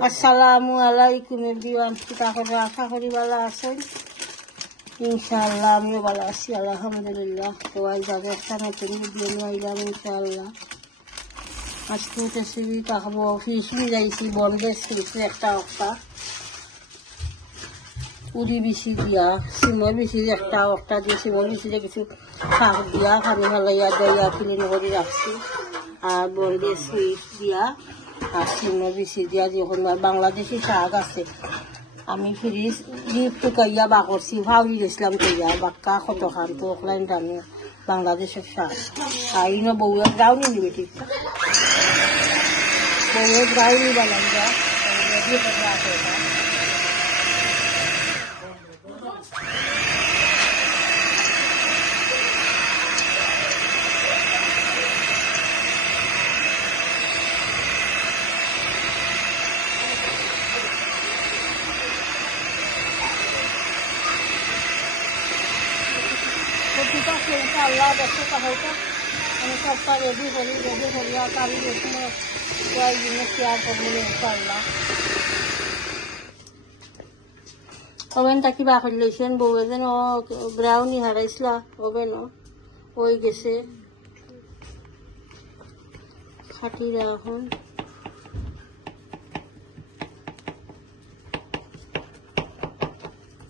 আসসালামু আলাইকুম এভরিওয়ান, তাহলে আশা করি ভালো আছেন। ইনশাআল্লাহ আমিও ভালো আছি, আলহামদুলিল্লাহ। তো আজ যাবে একটা নতুন ভিডিও নিয়ে আইলাম ইনশাআল্লাহ। আজকে উঠেছি তাহবো ফিস মিলাইছি বন্ধের ফিস একটা পুরি বেশি দিয়া সিমর বেশি একটা দিয়ে সিমর বেশি কিছু শাক দিয়া পানি ফেলাইয়া দইয়া ক্লিন করে রাখছি। আর বন্ধের সুইট দিয়া আর সিমর বেশি দিয়া যখন বাংলাদেশি শাক আছে আমি ফ্রিজ ডিপ টুকাইয়া বা করছি ভাউরি গেছিলাম তৈয়া বাক্কা কত খান তো ওখানে জানি বাংলাদেশের শাক। আর ইনো বউয়ের গাউনি নিবে ঠিক বউয়ের গাউনি বানাই যা আল্লাহ দেখো তাহলে আমি সবটা রেডি করি আর কারি এখানে কয়েকদিনে শেয়ার করবো ইনশাআল্লাহ। ওভেনটা কিবা করে লইছেন বউয়ে যেন ব্রাউনি হারাইছিলা ওভেনও ওই গেছে খাটিরা এখন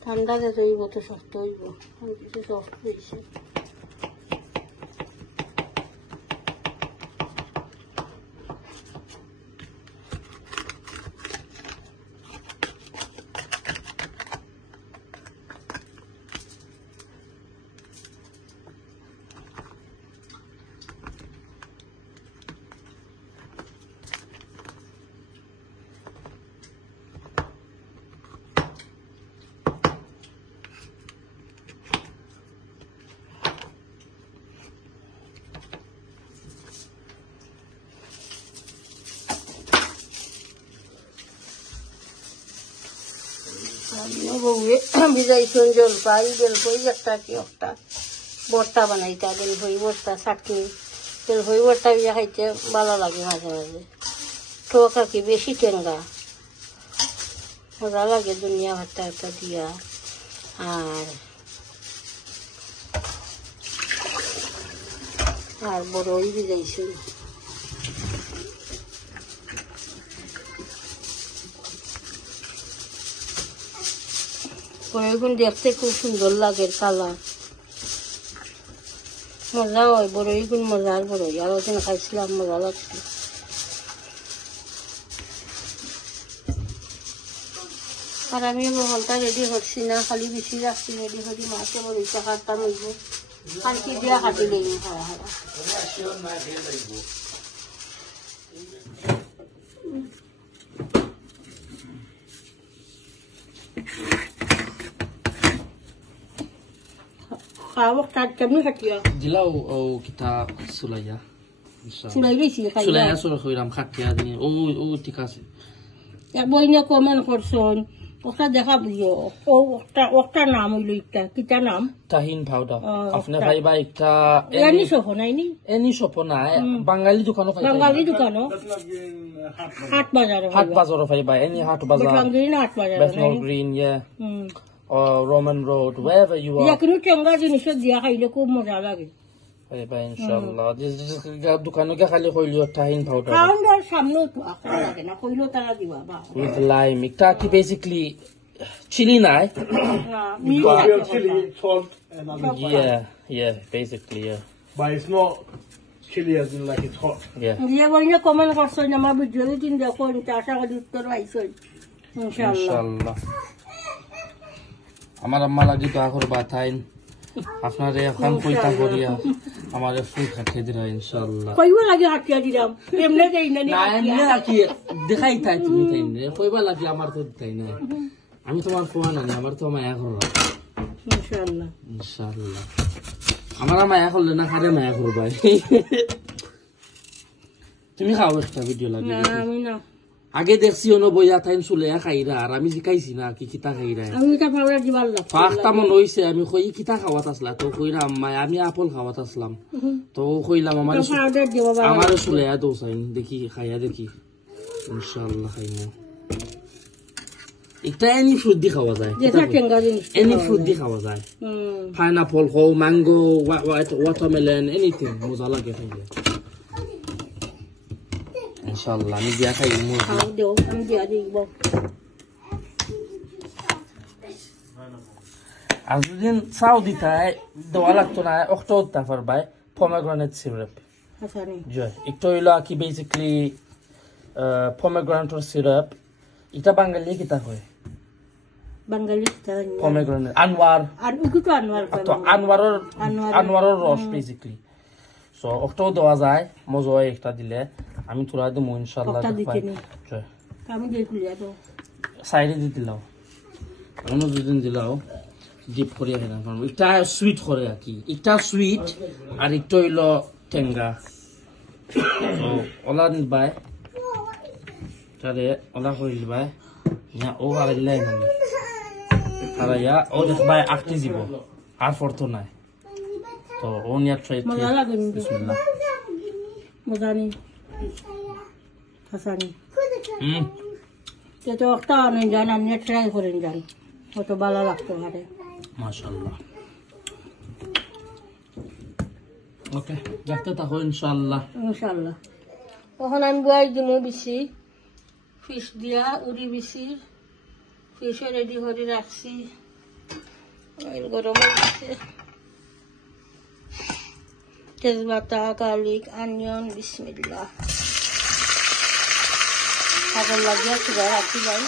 ঠান্ডা যে হইব তো শক্ত হইব কিছু সফট হয়েছে। বউয়ে ভিজাইছেন জলপাই একটা কি একটা বর্তা বানাইতা বেলফই বর্তা চাটনি বেলফই বর্তা ভিজা খাইতে ভালো লাগে মাঝে মাঝে টক আর কি বেশি টেঙ্গা মজা লাগে দুনিয়া ভাতটা একটা দিয়া। আর বড়ই ভিজাইছেন বড়ইগুন দেখতে খুব সুন্দর লাগে কালার মজা হয় বড়ইগুন মজার বড়ই আর ওখানে খাইছিলাম মজা লাগছে। আর আমি বহলটা রেডি করছি না খালি বেশি রাখছি রেডি করি মাছে বড়ইটা কাটতাম হইব আর কি দিয়া কাটি লেগে হারা হারা খাওয়া কেমনি খাটিয়া দিলাও ও কিতা সুলাইয়া চুলাই বেশি সুলাইয়া সুরা কইরাম খাটিয়া দিয়ে ও ঠিক আছে বই নিয়ে কমেন্ট করছেন ওটা দেখা বুঝিও ও ওটা নাম হইল একটা কিতা নাম তাহিন পাউডার আপনি ভাইবা একটা এনি সহ নাইনি এনি শপ না বাঙালি দোকানো বাঙালি দোকানো হাট বাজার ভাইবা এনি হাট বাজার হাট বাজার বেথনল green or Roman Road, wherever you are. Yeah, can you tell me dia খাইলে খুব মজা লাগে ভাইবা ইনশাআল্লাহ দোকানো কে খালি কইলিও তাহিন পাউডার পাউডার সামনে তো আখা লাগে না কইলো তারা দিবা বা with lime এটা কি basically chili নাই chili, salt, and yeah basically but it's not chili as in like it's hot. দিয়ে বইনে কমেন্ট করছেন আমার ভিডিও দিন দেখো এটা আশা করি উত্তর পাইছেন ইনশাআল্লাহ। আমার আম্মা লাগি দোয়া করবা তাইন আপনারে এখন কইতা করিয়া আমারে ফুল খাটিয়ে দিরা ইনশাআল্লাহ কইবা লাগে হাটিয়া দিলাম এমনে দেই না না এমনে কি দেখাই তাই তুমি তাই না কইবা লাগে আমার তো তাই না আমি তোমার কোয়া না আমার তো মায়া করবা ইনশাআল্লাহ আমার মায়া করলে না খারে মায়া করবা তুমি খাও একটা ভিডিও লাগে না আমি না আগে দেখছি অন বইয়া তাইন সুলেয়া খাইরা আর আমি শিখাইছি না কি কিতা খাইরা আমি এটা পাউডার দিবার লাগবে ফাস্টা মন হইছে আমি কই কিতা খাওয়াত আসলা তো কইরা আম্মা আমি আপল খাওয়াত আসলাম তো কইলাম পাউডার দিব বাবা আমার সুলেয়া দোসাইন দেখি খাইয়া দেখি ইনশাআল্লাহ খাইমু একটা এনি ফ্রুট দিয়ে খাওয়া যায় যেটা টেঙ্গা জিনিস এনি ফ্রুট দিয়ে খাওয়া যায় পাইনাপল হোক ম্যাঙ্গো ওয়াটারমেলন এনিথিং মজা লাগে খাইলে ইনশাআল্লাহ আমি দিয়া খাই খাও দেও আমি দিয়া দিব আর যদি চাও দিতে দেওয়া লাগতো না অক্টো দিতে পারবাই pomegranate syrup হাসানি জয় একটু হইলো কি বেসিক্যালি pomegranate syrup এটা বাঙালি কিতা হয় বাঙালি তারা pomegranate আনওয়ার আর উকি তো আনওয়ার তো আনওয়ারের রস বেসিক্যালি সো অক্টো দেওয়া যায় মজা হয় একটা দিলে আমি তোরা দেবো ইনশাআল্লাহ জয় আমি দিয়ে খুলিয়া তো সাইডে দিয়ে দিলাও অন্য দুদিন দিলাও ডিপ করিয়া খেলাম কারণ একটা সুইট করে আর কি একটা সুইট আর একটা হইলো টেঙ্গা ওলা নিবাই তারে ওলা হইল বাই না ও আর লাই নানি তারা ইয়া ও দেখবাই আটটি যাব আর ফরতো নাই তো ও নিয়া ট্রাই মজা লাগে বিসমিল্লাহ মজা নেই হাসানি হুম তো একটা আনেন যান আপনি ট্রাই করেন যান কত ভালো লাগতো হারে মাশাআল্লাহ ওকে দেখতে থাকো ইনশাআল্লাহ ইনশাআল্লাহ তখন আমি বয়াই দিব বেশি ফিশ দিয়া উড়ি বেশি ফিশও রেডি করে রাখছি অয়েল গরম হয়েছে তেজপাতা গার্লিক অনিয়ন বিসমিল্লাহ আগুন লাগিয়ে চুলা রাখি যাই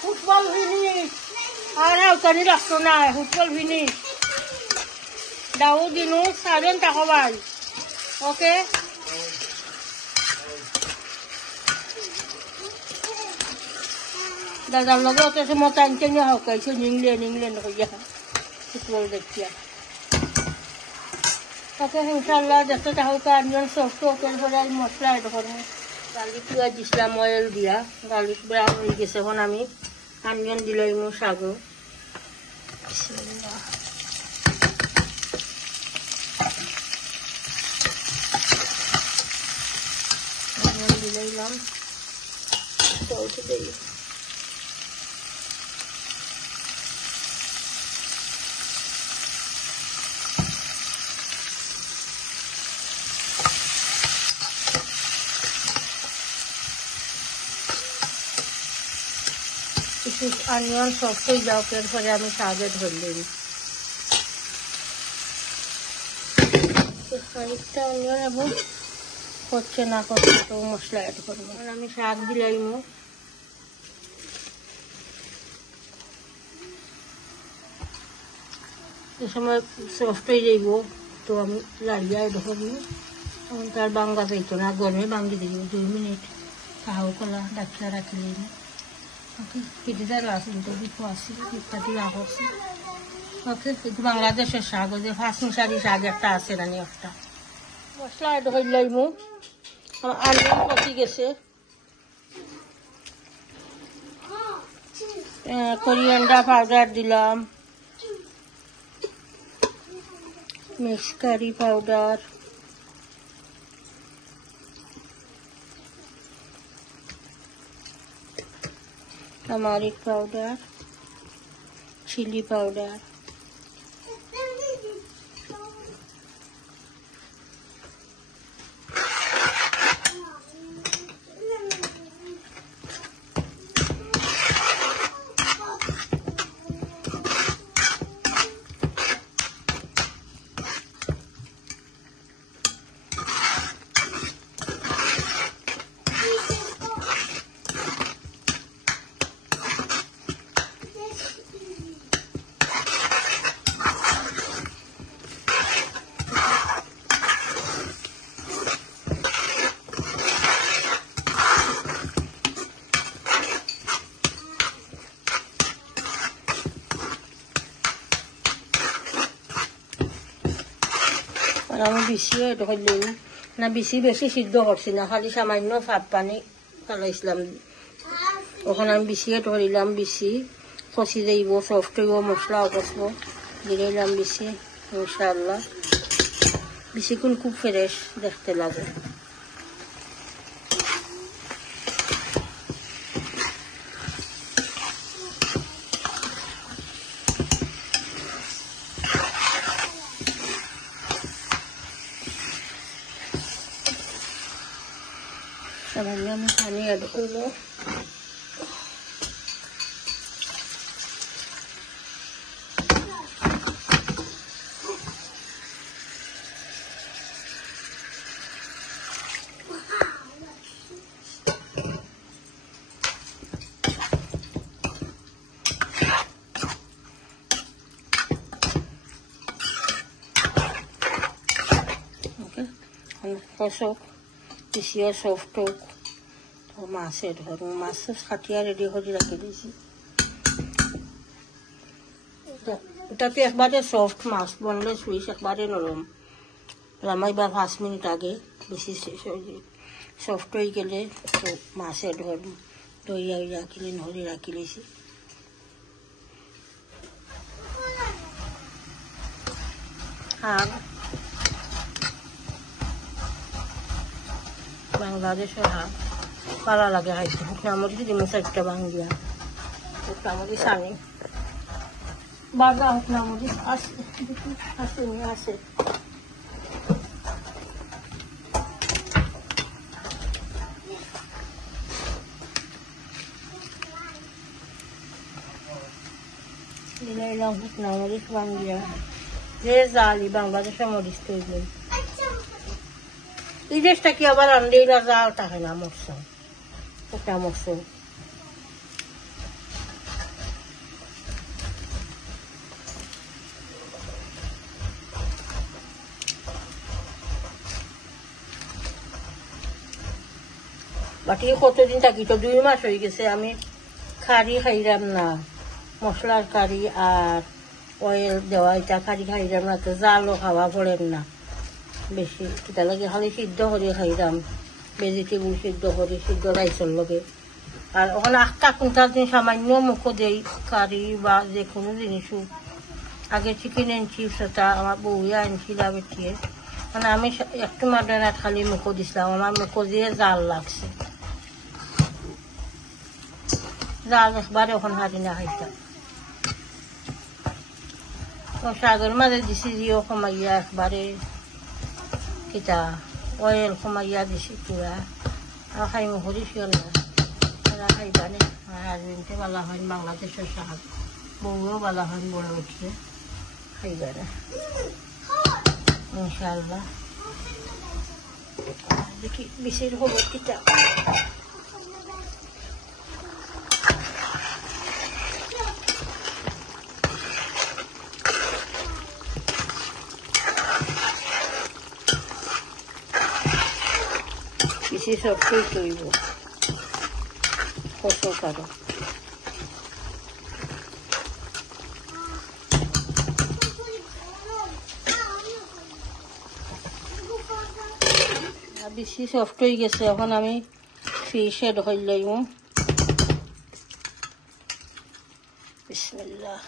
ফুটবল ফিনিশ আর ওখানে রাখতো না ফুটবল ফিনিশ দাও দিনু সারেন তাকবাই ওকে দাদার লগে ওকে সে মতো আনতে নিয়ে হোক কিছু ইংল্যান্ড হইয়া ফুটবল দেখিয়া ওকে ইনশাল্লাহ দেখতে তাহলে আনিয়ন সফট ওপেন করে মশলা এড করবো গার্লিক পেঁয়াজ দিছিলাম অয়েল দিয়া গার্লিক ব্রাউন হয়ে গেছে এখন আমি অনিয়ন দিলাই মো শাগো অনিয়ন দিলাইলাম সল্ট দিই কিছু অনিয়ন সফট হয়ে যাও এরপরে আমি শাকে ধরলেন খানিকটা অনিয়ন এবং হচ্ছে না করছে তো মশলা অ্যাড করবো আর আমি শাক দিলাইমো এ সময় সফট হয়ে যাইব তো আমি লাড়িয়া অ্যাড করবো তার বাঙ্গা পাইতো না গরমে বাঙ্গি দিব 2 মিনিট খাও কলা ডাকিয়া রাখিলেই ওকে কেটে লাস্ট কিন্তু বিপো আসি ইত্যাদি রাখছি ওকে কিন্তু বাংলাদেশের শাক ওই যে ফাঁসমিশারি শাক একটা আছে রানি একটা মশলা অ্যাড হইলাই মু আলু কষি গেছে কোরিয়ান্ডার পাউডার দিলাম mix curry powder turmeric powder chilli powder আমি বেশিও এটা করলাম না, বেশি সিদ্ধ করছি না, খালি সামান্য ভাত পানি ফেলাইছিলাম। ওখানে আমি বেশি এটা করিলাম, বেশি কষি যাইব, সফট হইব, মশলাও কষবো, দিলাম বেশি। ইনশাআল্লাহ বেশিক্ষণ খুব ফ্রেশ দেখতে লাগে। সামান্য আমি পানি অ্যাড করবো। কষক বেশিও সফট হোক, তো মাছের ধরুন মাছ কাটিয়া রেডি করে রাখি দিয়েছি। ওটাতে একবারে সফট মাছ বনলে সুইচ একবারে নরম। রামাইবার 5 মিনিট আগে বেশি সফট হয়ে গেলে তো মাছের ধরুন দইয়া উইয়া ক্লিন করে রাখি দিয়েছি। আর বাংলাদেশের হাত পালা লাগে খাইতে, শুকনামরিচ দিমু 4টা ভাঙ্গিয়া, শুকনামরিচ আনি বাগা শুকনামরিচ আছে, আছে। দিলাম শুকনামরিচ ভাঙ্গিয়া, যে জালি বাংলাদেশের মরিচ তৈরি। এই দেশটা কি আবার আন্ডেরা জাল থাকে না, মরসুম ওটা মরসুম। বাকি কতদিন থাকি, তো 2 মাস হয়ে গেছে আমি খাড়ি খাইলাম না, মশলার কারি আর অয়েল দেওয়া এটা খাড়ি খাইলাম না, তো জালও খাওয়া পড়েন না বেশি, এটা লাগে খালি সিদ্ধ করে খাইলাম, ভেজিটেবল সিদ্ধ করে, সিদ্ধ রাইসের লগে। আর ওখানে 8টা কুন্টার দিন সামান্য মুখো দেই কারি বা যে কোনো জিনিসও। আগে চিকেন এন্ড চিপস ওটা আমার বউয়া আনছিল বেটিয়ে, মানে আমি একটু মাডানাত খালি মুখো দিছিলাম, আমার মুখো দিয়ে জাল লাগছে, জাল একবারে ওখানে হারি না খাইতাম। শাকের মাঝে দিছি জিও কমাইয়া একবারে কিতা অয়েল কমাইয়া দিছি পুরা, আর খাই মুখরিও না, তারা খাইবানে। আর হাজবেন্ডে বালা হয় বাংলাদেশের শাক, বউও বালা হয় বড় উঠছে, খাইবানে ইনশাআল্লাহ। দেখি বেশির খবর কিতা। বেশি সবটাই তৈব কত কারো। বেশি সফট হয়ে গেছে, এখন আমি ফিশ এড হয়ে লইব। বিসমিল্লাহ।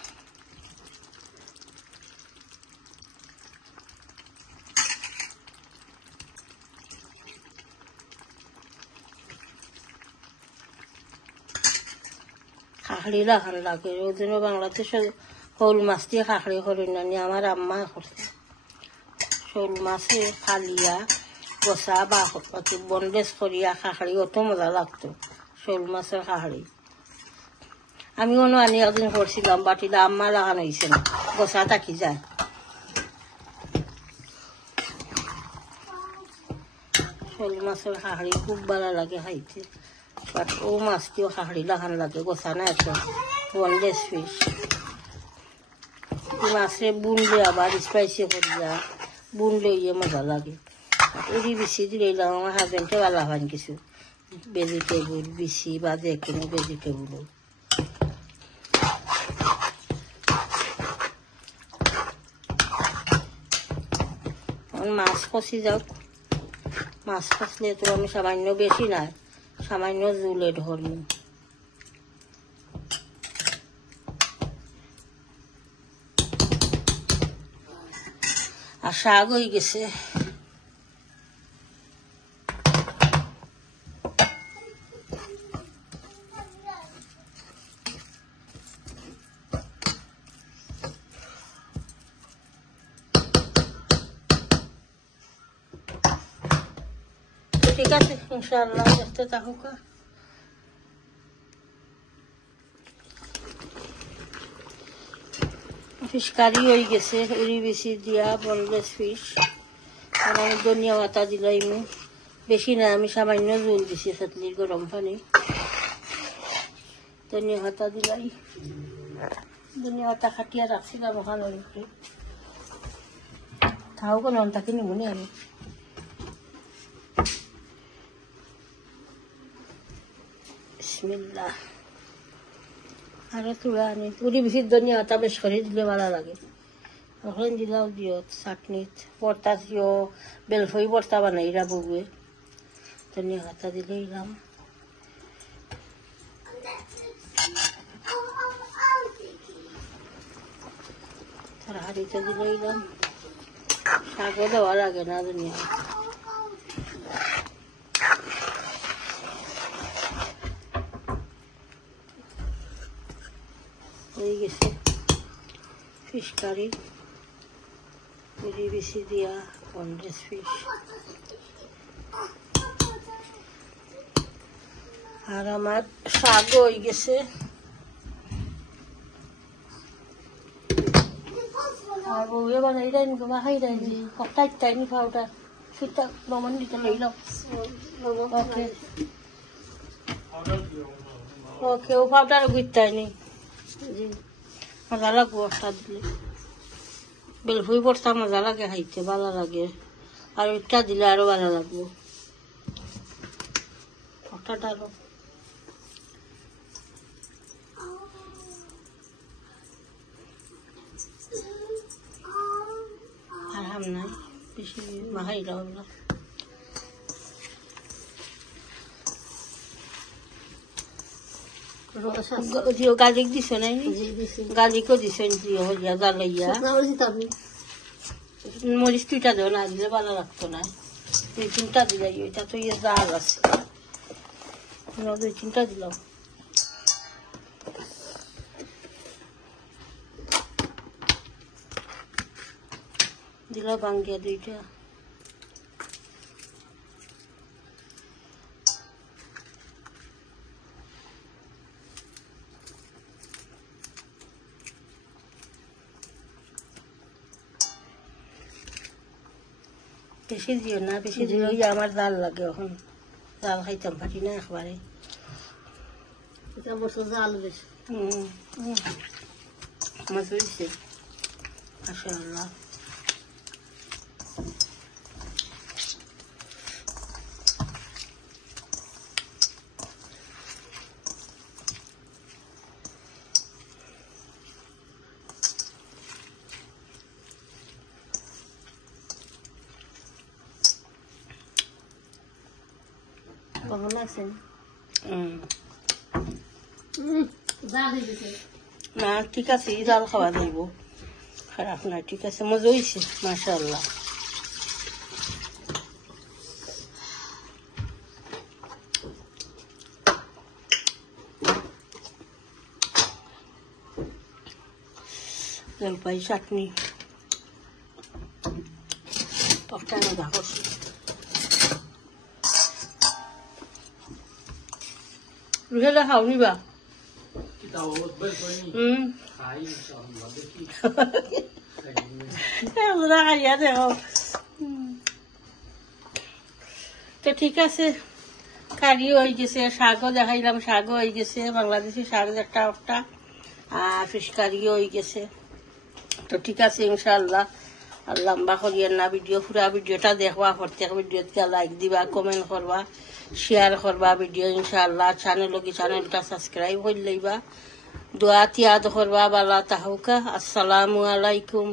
খাখড়ি লাখান লাগে, ওই জন্য বাংলাদেশে শোল মাছ দিয়ে খাখড়ি করি না, আমার আম্মা করছে। শোল মাছে ফালিয়া কষা বা বনডেজ করিয়া খাখড়ি অত মজা লাগতো, শোল মাছের খাখড়ি। আমি অন্য আনি একদিন করছিলাম, বাটিটা আম্মা লাগানো হয়েছে না, কষা থাকি যায়। শোল মাছের খাখড়ি খুব ভালো লাগে খাইতে, বাট ও মাছটিও খাখড়ি লাগান লাগে, গোছা না এত বনডেজ ফিশ। মাছে বুনলে আবার স্পাইসি করিয়া বুনলে ইয়ে মজা লাগে। এরই বেশি দিলাম, আমার হাজবেন্ডে ভালো হয় কিছু ভেজিটেবল বেশি বা যে কোনো ভেজিটেবল। মাছ কষি যাওক মাছ কষলে তো আমি সামান্য বেশি নাই সামান্য জুলে ধরবো আর শাক হয়ে গেছে ঠিক আছে ইনশাআল্লাহ দেখতে থাকুক ফিশ কারি হয়ে গেছে উড়ি বেশি দিয়া বনলেস ফিশ আর আমি ধনিয়া পাতা দিলাই বেশি না আমি সামান্য জল দিছি চাটলির গরম পানি ধনিয়া পাতা দিলাই ধনিয়া পাতা খাটিয়া রাখছিলাম ওখানে তাও কোনো তাকে নিবনি আমি বিসমিল্লাহ আরো তুলা আনি উড়ি বেশি ধনিয়া পাতা বেশ করে দিলে ভালো লাগে ওখানে দিলাও দিও চাটনিত পর্তা দিও বেলফই পর্তা বানাই রাবুয়ে ধনিয়া পাতা দিলে দিলাম তার হাড়িতে দিলে দিলাম শাকও দেওয়া লাগে না ধনিয়া হয়ে গেছে ফিশ কারি মুড়ি বেশি দিয়া বনলেস ফিশ আর আমার শাক হয়ে গেছে আর বউয়ে বানাই দেয়নি তোমার খাই দেয়নি কটাই তাইনি খাওয়াটা সেটা নমন দিতে লইলাম ওকে ওকে ও পাউডার গুইতাইনি জি মজা লাগবো একটা দিলে বেলফুই পড়তা মজা লাগে খাইতে ভালো লাগে আর ওইটা দিলে আরো ভালো লাগবো ওটাটা আরো আর হাম নাই বেশি মাহাই লাগলো গালিক দিছ নাই গালিকও দিছ হইয়া জ্বালাইয়া মরিচ দুইটা দেও না দিলে ভালো লাগতো না দুই তিনটা দিলাই ওইটা তো ইয়ে জাল আছে দুই তিনটা দিলাম দিলা বাঙ্গিয়া দুইটা বেশি দিও না বেশি দিলে আমার জাল লাগে এখন জাল খাইতাম পারি না একবারে জাল বেশি মাছ হয়েছে মাশাআল্লাহ না ঠিক আছে জাল খাওয়া যাইব খারাপ না ঠিক আছে মজা হয়েছে মাশাআল্লাহ জলপাই চাটনি টকটা মজা করছি রুহেলা খাওনি বা তো ঠিক আছে কারিও হয়ে গেছে শাকও দেখাইলাম শাকও হয়ে গেছে বাংলাদেশি শাক একটা একটা আর ফিশ কারিও হয়ে গেছে তো ঠিক আছে ইনশাআল্লাহ আর লম্বা করিয়ার না ভিডিও পুরা ভিডিওটা দেখবা প্রত্যেক ভিডিওতে লাইক দিবা কমেন্ট করবা শেয়ার করবা ভিডিও ইনশাআল্লাহ চ্যানেলটা সাবস্ক্রাইব করে লইবা দোয়া তিয়াদ করবা বালা তাহুকা আসসালামু আলাইকুম